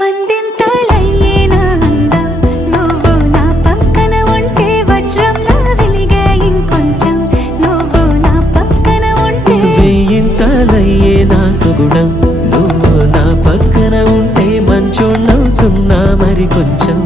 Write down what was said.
వందింతలయ్యేనా అందం నువ్వు నా పక్కన ఉంటే వజ్రంలా వెలిగే ఇంకొంచెం నువ్వు నా పక్కన ఉంటే వెయ్యింతలయ్యేనా సుగుణం నువ్వు నా పక్కన ఉంటే మంచోళ్ళవుతున్నా మరి కొంచెం